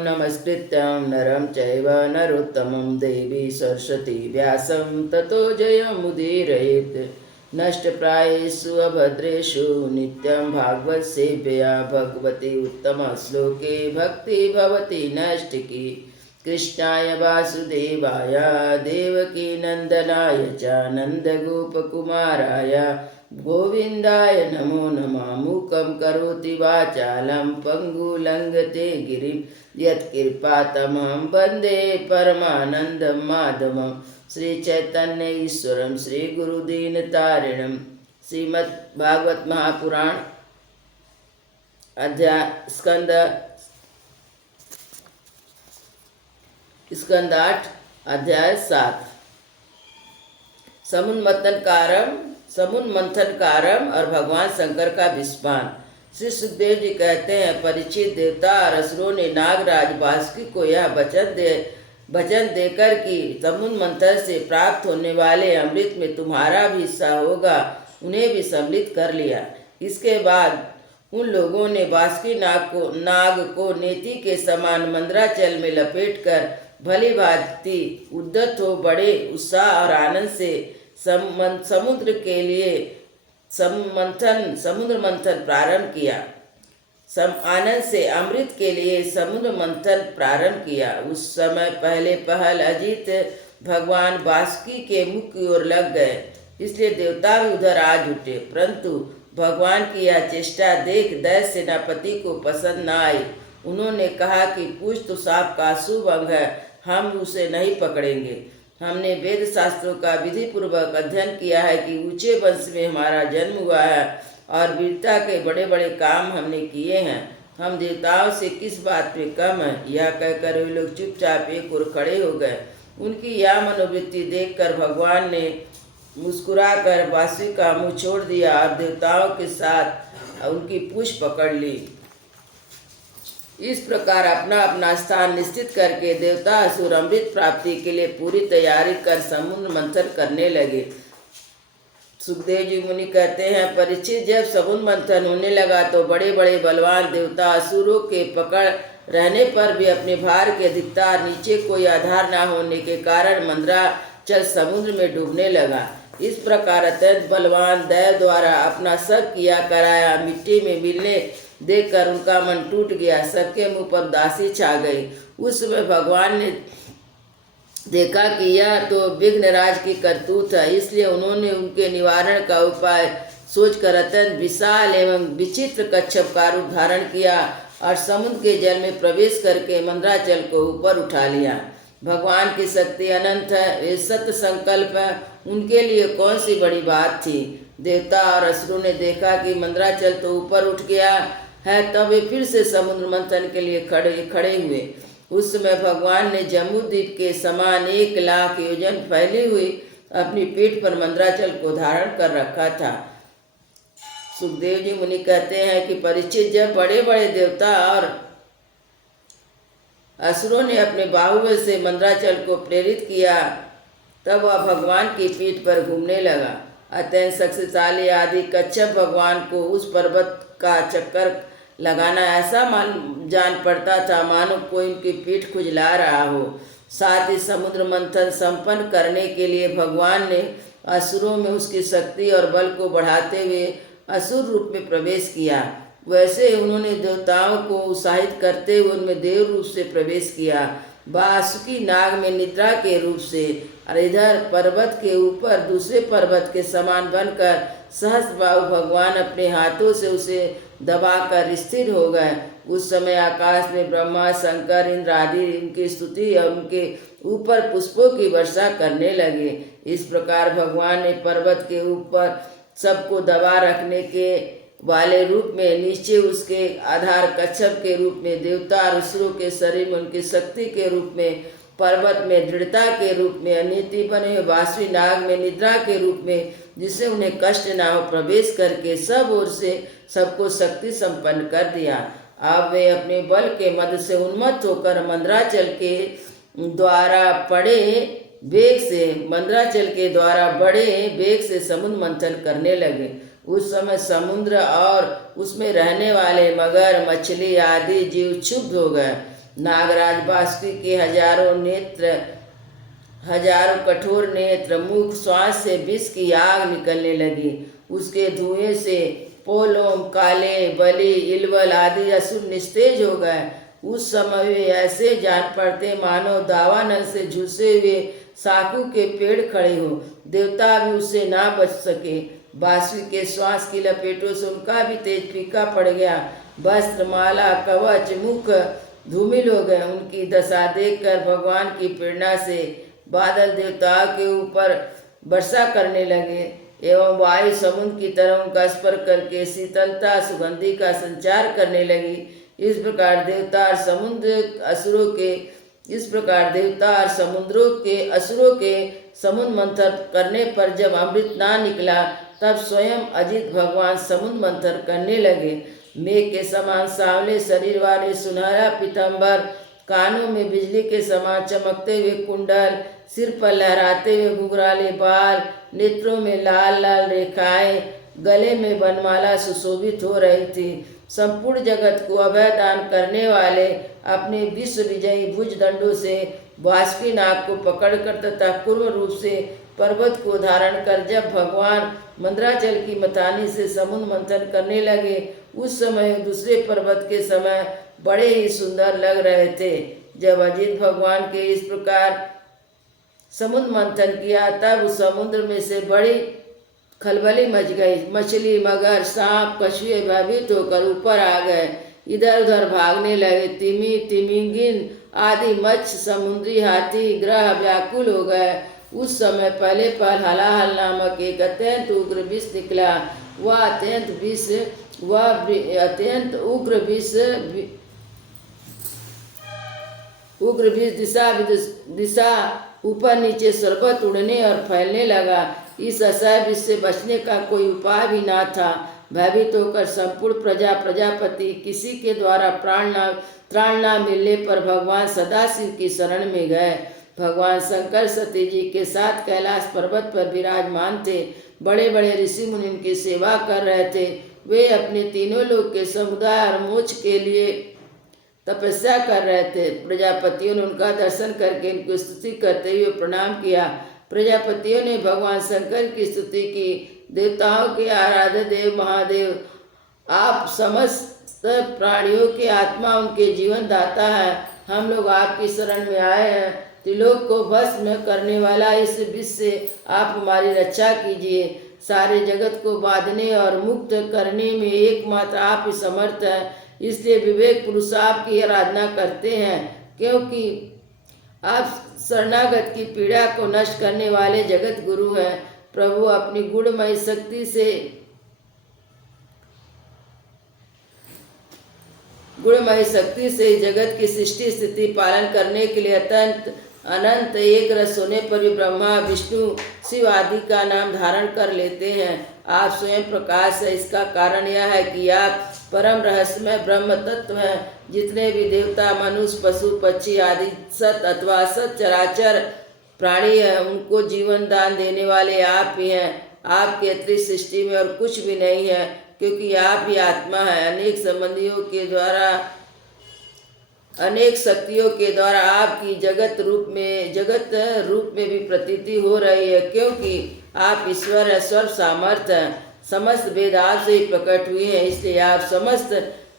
नमस्कृत्यं नरं चैव नरोत्तमं देवी सरस्वती व्यासं ततो जयमुदीरयेत्। नष्टप्रायेषु अभद्रेषु नित्यं भागवतसेव्यया भगवती उत्तमश्लोके भक्ति भवति नैष्ठिकी। कृष्णाय वासुदेवाय देवकीनन्दनाय च नन्दगोपकुमाराय गोविन्दाय नमो नमः। मूकं करोति वाचालं पङ्गुलङ्घते गिरिं यत्कृपातमहं वन्दे परमानन्दं माधवं। श्रीचैतन्य ईश्वरं श्रीगुरुदीनतारिणं। श्रीमद्भागवत महापुराण अध्याय स्कंद 8 अध्याय 7 समुन मंथन कारम और भगवान शंकर का विस्फान। श्री सुखदेव जी कहते हैं, परीक्षित, देवता और असुरों ने नागराज वासुकी को यह वचन देकर कि समुन मंथन से प्राप्त होने वाले अमृत में तुम्हारा भी हिस्सा होगा, उन्हें भी सम्मिलित कर लिया। इसके बाद उन लोगों ने वासुकी नाग को नेति के समान मंदराचल में लपेटकर भली भांति उद्यत हो बड़े उत्साह और आनंद से समुद्र मंथन प्रारंभ किया। आनंद से अमृत के लिए समुद्र मंथन प्रारंभ किया। उस समय पहले पहल अजित भगवान वासुकी के मुख की ओर लग गए, इसलिए देवता भी उधर आ जुटे। परंतु भगवान की यह चेष्टा देख दैत्य सेनापति को पसंद न आई। उन्होंने कहा कि पूछ तो सांप का शुभ अंग है, हम उसे नहीं पकड़ेंगे। हमने वेद शास्त्रों का विधि पूर्वक अध्ययन किया है कि ऊंचे वंश में हमारा जन्म हुआ है और वीरता के बड़े बड़े काम हमने किए हैं। हम देवताओं से किस बात पे कम है। यह कहकर वे लोग चुपचाप एक ओर खड़े हो गए। उनकी यह मनोवृत्ति देखकर भगवान ने मुस्कुराकर वासुकी का मुँह छोड़ दिया और देवताओं के साथ उनकी पूंछ पकड़ ली। इस प्रकार अपना अपना स्थान निश्चित करके देवता असुर अमृत प्राप्ति के लिए पूरी तैयारी कर समुद्र मंथन करने लगे। सुखदेव जी मुनि कहते हैं, परीक्षित, जब समुद्र मंथन होने लगा तो बड़े बड़े बलवान देवता असुरों के पकड़ रहने पर भी अपने भार के अधिकता नीचे कोई आधार न होने के कारण मंदराचल समुद्र में डूबने लगा। इस प्रकार अत्यंत बलवान दैव द्वारा अपना सब किया कराया मिट्टी में मिलने देखकर उनका मन टूट गया। सबके मुंह पर उदासी छा गई। उस समय भगवान ने देखा कि यह तो विघ्नराज की करतूत है, इसलिए उन्होंने उनके निवारण का उपाय सोचकर अत्यंत विशाल एवं विचित्र कच्छप का रूप धारण किया और समुद्र के जल में प्रवेश करके मंदराचल को ऊपर उठा लिया। भगवान की शक्ति अनंत है, वे सत्य संकल्प है, उनके लिए कौन सी बड़ी बात थी। देवता और असुरों ने देखा कि मंदराचल तो ऊपर उठ गया है, तब वे फिर से समुद्र मंथन के लिए खड़े हुए। उस समय भगवान ने जम्बूद्वीप के समान 1,00,000 योजन फैली हुई अपनी पीठ पर मंदराचल को धारण कर रखा था। सुखदेव जी मुनि कहते हैं कि परीक्षित, जब बड़े बड़े देवता और असुरों ने अपने बाहुबल से मंदराचल को प्रेरित किया, तब वह भगवान की पीठ पर घूमने लगा। अत्यंत शक्तिशाली आदि कच्छप भगवान को उस पर्वत का चक्कर लगाना ऐसा जान पड़ता था मानो कोई उनकी पीठ खुजला रहा हो। साथ ही समुद्र मंथन संपन्न करने के लिए भगवान ने असुरों में उसकी शक्ति और बल को बढ़ाते हुए असुर रूप में प्रवेश किया। वैसे ही उन्होंने देवताओं को उत्साहित करते हुए उनमें देव रूप से प्रवेश किया। वासुकी नाग में निद्रा के रूप से और इधर पर्वत के ऊपर दूसरे पर्वत के समान बनकर सहस्त्रबाहु भगवान अपने हाथों से उसे दबाकर स्थिर हो गए। उस समय आकाश में ब्रह्मा, शंकर, इंद्र आदि उनकी स्तुति और उनके ऊपर पुष्पों की वर्षा करने लगे। इस प्रकार भगवान ने पर्वत के ऊपर सबको दबा रखने के वाले रूप में, नीचे उसके आधार कच्छप के रूप में, देवता और असुरों के शरीर में उनकी शक्ति के रूप में, पर्वत में दृढ़ता के रूप में, अनिति बने वासुकी नाग में निद्रा के रूप में, जिससे उन्हें कष्ट न हो, प्रवेश करके सब ओर से सबको शक्ति संपन्न कर दिया। अब वे अपने बल के मद से उन्मत्त होकर मंदराचल के द्वारा बड़े वेग से समुद्र मंथन करने लगे। उस समय समुद्र और उसमें रहने वाले मगर, मछली आदि जीव क्षुब्ध हो गए। नागराज बासुकी के हजारों कठोर नेत्र, मुख, श्वास से विष की आग निकलने लगी। उसके धुएं से पोलोम, काले, बलि, इलवल आदि असुर निस्तेज हो गए। उस समय वे ऐसे जान पड़ते मानो दावानल से झुसे हुए साकू के पेड़ खड़े हो। देवता भी उससे ना बच सके। बांसुरी के श्वास की लपेटों से उनका भी तेज फीका पड़ गया। वस्त्र, माला, कवच, मुख धूमिल हो गए। उनकी दशा देखकर भगवान की प्रेरणा से बादल देवताओं के ऊपर वर्षा करने लगे एवं वायु समुद्र की तरह उनका स्पर्श करके शीतलता सुगंधि का संचार करने लगी। इस प्रकार देवता और असुरों के समुद्र मंथन करने पर जब अमृत ना निकला, तब स्वयं अजित भगवान समुद्र मंथन करने लगे। मेघ के समान सांवले शरीर वाले सुनहरा पीताम्बर, कानों में बिजली के समान चमकते हुए कुंडल, सिर पर लहराते हुए घुंघराले बाल, नेत्रों में लाल लाल रेखाएं, गले में बनमाला सुशोभित हो रही थी। संपूर्ण जगत को अभय दान करने वाले अपने विश्व विजयी भुज दंडों से बाष्पी नाग को पकड़कर तथा पूर्व रूप से पर्वत को धारण कर जब भगवान मंदराचल की मथानी से समुद्र मंथन करने लगे, उस समय दूसरे पर्वत के समय बड़े ही सुंदर लग रहे थे। जब अजित भगवान के इस प्रकार समुद्र मंथन किया, तब उस समुद्र में से बड़ी खलबली मच गई। मछली, मगर, सांप, कछुए भयभीत होकर ऊपर आ गए, इधर उधर भागने लगे। तिमी, तिमिंगिन आदि मत्स्य, समुद्री हाथी, ग्रह व्याकुल हो गए। उस समय पहले पहल हलाहल नामक एक अत्यंत उग्र विष निकला। वह अत्यंत उग्र विष दिशा ऊपर नीचे सर्वत्र उड़ने और फैलने लगा। इस असह्य विष से बचने का कोई उपाय भी ना था। भयभीत होकर संपूर्ण प्रजापति किसी के द्वारा त्राण न मिलने पर भगवान सदाशिव की शरण में गए। भगवान शंकर सती जी के साथ कैलाश पर्वत पर विराजमान थे। बड़े बड़े ऋषि मुनि उनकी सेवा कर रहे थे। वे अपने तीनों लोक के समुदाय और मोक्ष के लिए तपस्या कर रहे थे। प्रजापतियों ने उनका दर्शन करके उनकी स्तुति करते हुए प्रणाम किया। प्रजापतियों ने भगवान शंकर की स्तुति की। देवताओं के आराध्य देव महादेव, आप समस्त प्राणियों के आत्मा, उनके जीवन दाता है। हम लोग आपकी शरण में आए हैं। त्रिलोक को भस्म करने वाला इस विष से आप हमारी रक्षा कीजिए। सारे जगत को बांधने और मुक्त करने में एकमात्र आप ही समर्थ हैं। इसलिए विवेक पुरुष आपकी आराधना करते हैं, क्योंकि आप शरणागत की पीड़ा को नष्ट करने वाले जगत गुरु हैं। प्रभु अपनी गुणमयी शक्ति से जगत की सृष्टि स्थिति पालन करने के लिए अनंत एक रस होने पर भी ब्रह्मा, विष्णु, शिव आदि का नाम धारण कर लेते हैं। आप स्वयं प्रकाश है। इसका कारण यह है कि आप परम रहस्यमय ब्रह्म तत्व हैं। जितने भी देवता, मनुष्य, पशु, पक्षी आदि सत अथवा असत चराचर प्राणी हैं, उनको जीवन दान देने वाले आप ही हैं। आपके अतिरिक्त सृष्टि में और कुछ भी नहीं है, क्योंकि आप ही आत्मा है। अनेक शक्तियों के द्वारा आपकी जगत रूप में भी प्रतीति हो रही है, क्योंकि आप ईश्वर है, सर्व सामर्थ्य है। समस्त वेद आप से ही प्रकट हुए हैं, इसलिए आप समस्त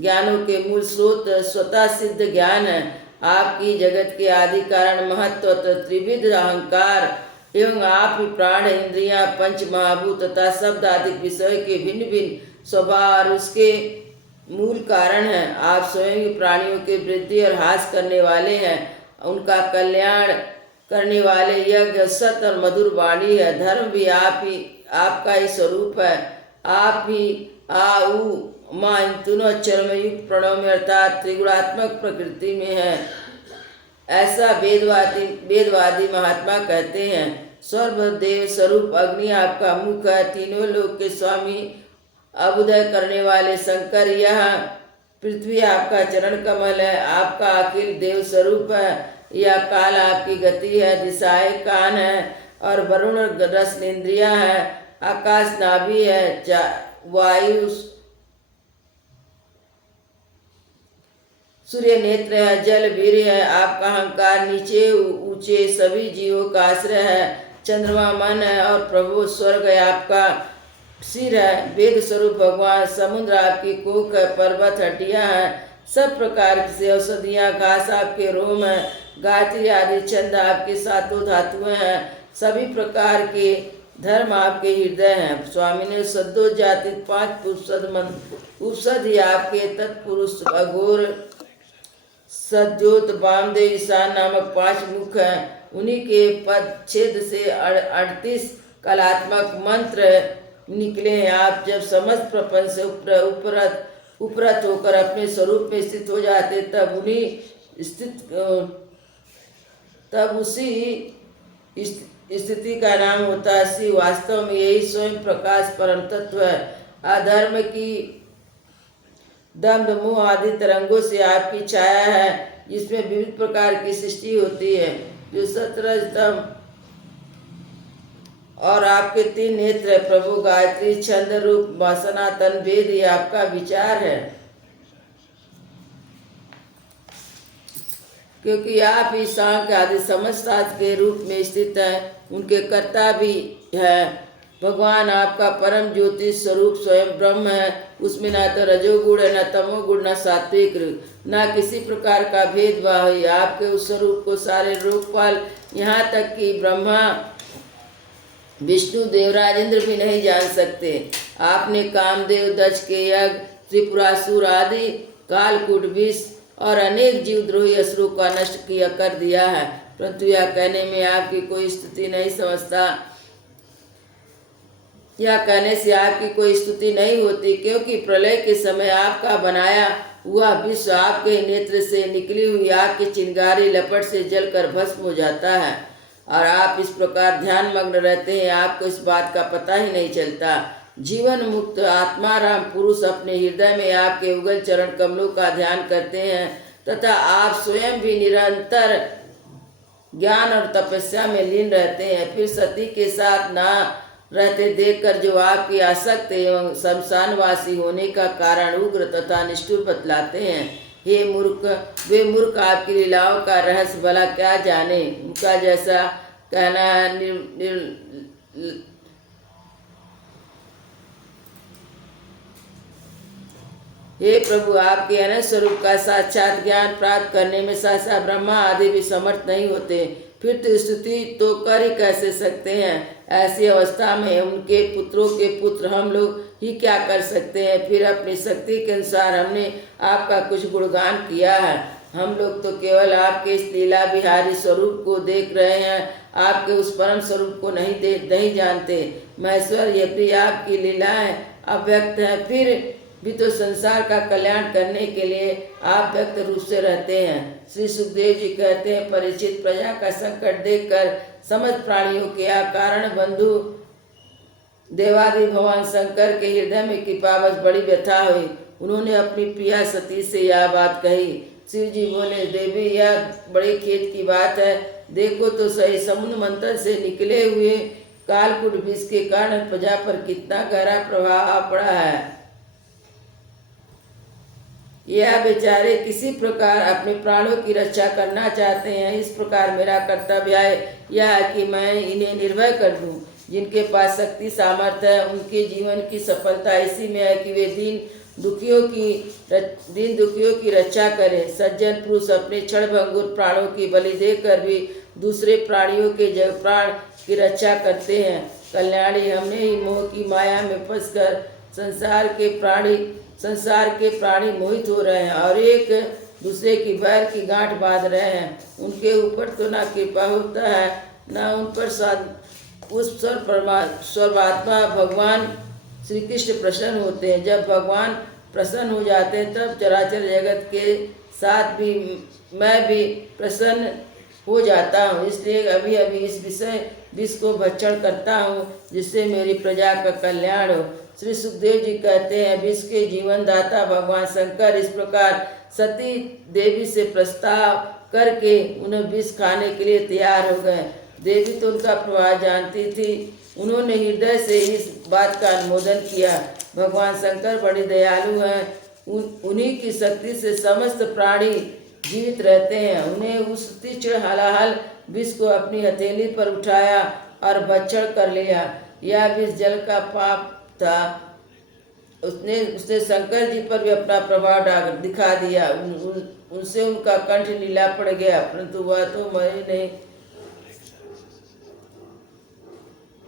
ज्ञानों के मूल स्रोत स्वतः सिद्ध ज्ञान है। आपकी जगत के आदि कारण, महत्व, त्रिविध अहंकार एवं आप ही प्राण, इंद्रियां, पंच महाभूत तथा शब्द आदि विषय के भिन्न भिन्न स्वभाव और उसके मूल कारण हैं। आप स्वयं ही प्राणियों के वृद्धि और ह्रास करने वाले हैं, उनका कल्याण करने वाले यज्ञ, सत और मधुर वाणी है। धर्म भी आपका ही स्वरूप है। आप ही आ उ मां इन तीनों अक्षरों में युक्त प्रणव में अर्थात त्रिगुणात्मक प्रकृति में है, ऐसा वेदवादी महात्मा कहते हैं। सर्वदेव स्वरूप अग्नि आपका मुख है। तीनों लोक के स्वामी, अभ्युदय करने वाले शंकर, यह पृथ्वी आपका चरण कमल है। आपका अखिल देव स्वरूप है। यह काल आपकी गति है। दिशाएं कान है और वरुण रस इंद्रियां है। आकाश नाभि है। वायु सूर्य नेत्र है, जल वीर है, आपका अहंकार नीचे ऊंचे सभी जीवों का आश्रय है। चंद्रमा मन है और प्रभु स्वर्ग है, आपका सिर है। वेद स्वरूप भगवान समुद्र आपकी कोख है, पर्वत हड्डियां हैं, सब प्रकार से औषधियाँ घास आपके रोम है। गायत्री आदि छंद आपके सातों धातुएं हैं, सभी प्रकार के धर्म आपके हृदय हैं। स्वामी ने सद्दो जाति 5 उपसद ही आपके तत्पुरुष अघोर सद्योत वामदेव ईशान नामक 5 मुख हैं। उन्हीं के पद छेद से 38 कलात्मक मंत्र निकले हैं। आप जब समस्त प्रपंच से उपरत होकर अपने स्वरूप में स्थित हो जाते तब उसी स्थिति का नाम होता है शिव। वास्तव में यही स्वयं प्रकाश परम तत्व है। अधर्म की दम्भ मोह आदि तरंगों से आपकी छाया है, जिसमें विविध प्रकार की सृष्टि होती है। जो सतरजतम और आपके 3 नेत्र है। प्रभु गायत्री छंद रूप सनातन वेद ही आपका विचार है, क्योंकि आप ही सांख्य आदि समस्त शास्त्र के रूप में स्थित हैं, उनके कर्ता भी है। भगवान आपका परम ज्योति स्वरूप स्वयं ब्रह्म है। उसमें ना तो रजोगुण है, न तमोगुण, न सात्विक, न किसी प्रकार का भेदभाव है। आपके उस स्वरूप को सारे लोकपाल, यहाँ तक कि ब्रह्मा विष्णु देवराज इंद्र भी नहीं जान सकते। आपने कामदेव, दक्ष के यज्ञ, त्रिपुरासुर आदि कालकूट विष और अनेक जीवद्रोही असुरों का नष्ट किया कर दिया है, परंतु यह कहने में आपकी कोई स्तुति नहीं समझता। यह कहने से आपकी कोई स्तुति नहीं होती, क्योंकि प्रलय के समय आपका बनाया हुआ विश्व आपके नेत्र से निकली हुई आग की चिंगारी लपट से जलकर भस्म हो जाता है और आप इस प्रकार ध्यान मग्न रहते हैं। आपको इस बात का पता ही नहीं चलता। जीवन मुक्त आत्माराम पुरुष अपने हृदय में आपके उगल चरण कमलों का ध्यान करते हैं तथा आप स्वयं भी निरंतर ज्ञान और तपस्या में लीन रहते हैं। फिर सती के साथ ना रहते देखकर जो आपकी आसक्त एवं शमशानवासी होने का कारण उग्र तथा निष्ठुर बतलाते हैं। हे मूर्ख, वे मूर्ख आपकी लीलाओं का रहस्य भला क्या जाने। उनका जैसा कहना है हे प्रभु, आपके अनंत स्वरूप का साक्षात ज्ञान प्राप्त करने में सहसा ब्रह्मा आदि भी समर्थ नहीं होते, फिर तो स्तुति तो कर ही कैसे सकते हैं। ऐसी अवस्था में उनके पुत्रों के पुत्र हम लोग ही क्या कर सकते हैं। फिर अपनी शक्ति के अनुसार हमने आपका कुछ गुणगान किया है। हम लोग तो केवल आपके इस लीला बिहारी स्वरूप को देख रहे हैं, आपके उस परम स्वरूप को नहीं जानते। महेश्वर, ये भी आपकी लीलाएं अव्यक्त है, फिर भी तो संसार का कल्याण करने के लिए आप व्यक्त रूप से रहते हैं। श्री सुखदेव जी कहते हैं, परीक्षित, प्रजा का संकट देखकर समस्त प्राणियों के कारण बंधु देवादि भगवान शंकर के हृदय में कृपावश बड़ी व्यथा हुई। उन्होंने अपनी प्रिया सती से यह बात कही। शिव जी बोले, देवी, यह बड़े खेद की बात है। देखो तो सही, समुद्र मंथन से निकले हुए कालकूट विष के कारण प्रजा पर कितना गहरा प्रभाव आ पड़ा है। यह बेचारे किसी प्रकार अपने प्राणों की रक्षा करना चाहते हैं। इस प्रकार मेरा कर्तव्य है यह है कि मैं इन्हें निर्भय कर दूं। जिनके पास शक्ति सामर्थ्य है, उनके जीवन की सफलता इसी में है कि वे दीन दुखियों की रक्षा करें। सज्जन पुरुष अपने क्षणभंगुर प्राणों की बलि देकर भी दूसरे प्राणियों के जग प्राण की रक्षा करते हैं। कल्याणी, हमने ही मोह की माया में फंसकर संसार के प्राणी मोहित हो रहे हैं और एक दूसरे की बैर की गांठ बांध रहे हैं। उनके ऊपर तो ना कृपा होता है, ना उन पर उस सर्वात्मा भगवान श्री कृष्ण प्रसन्न होते हैं। जब भगवान प्रसन्न हो जाते हैं तब चराचर जगत के साथ भी मैं भी प्रसन्न हो जाता हूँ। इसलिए अभी अभी इस विष को भक्षण करता हूँ, जिससे मेरी प्रजा का कल्याण हो। श्री सुखदेव जी कहते हैं, विष के जीवन दाता भगवान शंकर इस प्रकार सती देवी से प्रस्ताव करके उन्हें विष खाने के लिए तैयार हो गए। देवी तो उनका प्रभाव जानती थी, उन्होंने हृदय से इस बात का अनुमोदन किया। भगवान शंकर बड़े दयालु हैं, उन्हीं की शक्ति से समस्त प्राणी जीवित रहते हैं। उन्हें उस तीक्ष्ण हलाहल विष को अपनी हथेली पर उठाया और भक्षण कर लिया। यह विष जल का पाप था। उसने शंकर जी पर भी अपना प्रभाव दिखा दिया। उनसे उनका कंठ नीला पड़ गया, परंतु वह तो मरे नहीं।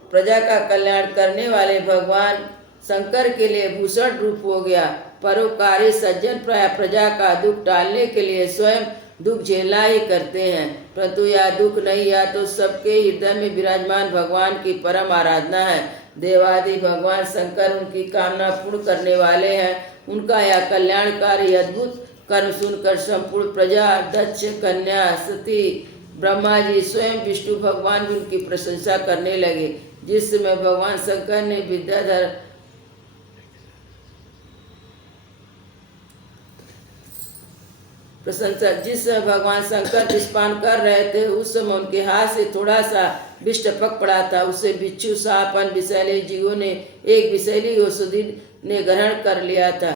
प्रजा का कल्याण करने वाले भगवान शंकर के लिए भूषण रूप हो गया। परोपकारी सज्जन प्राय प्रजा का दुख टालने के लिए स्वयं दुख झेलना ही करते हैं, परंतु यह दुख नहीं, यह तो सबके हृदय में विराजमान भगवान की परम आराधना है। देवादि भगवान शंकर उनकी कामना पूर्ण करने वाले हैं। उनका यह कल्याणकारी अद्भुत कर्म सुनकर संपूर्ण प्रजा, दक्ष, कन्या, सती, ब्रह्मा जी, स्वयं विष्णु भगवान भी उनकी प्रशंसा करने लगे। जिस समय भगवान शंकर ने विद्याधर जिस समय भगवान शंकर विषपान कर रहे थे, उस समय उनके हाथ से थोड़ा सा विष टपक पड़ा था। उसे बिच्छू, सांप, अन्य विषैले जीवों ने एक विषैली औषधि ने ग्रहण कर लिया था।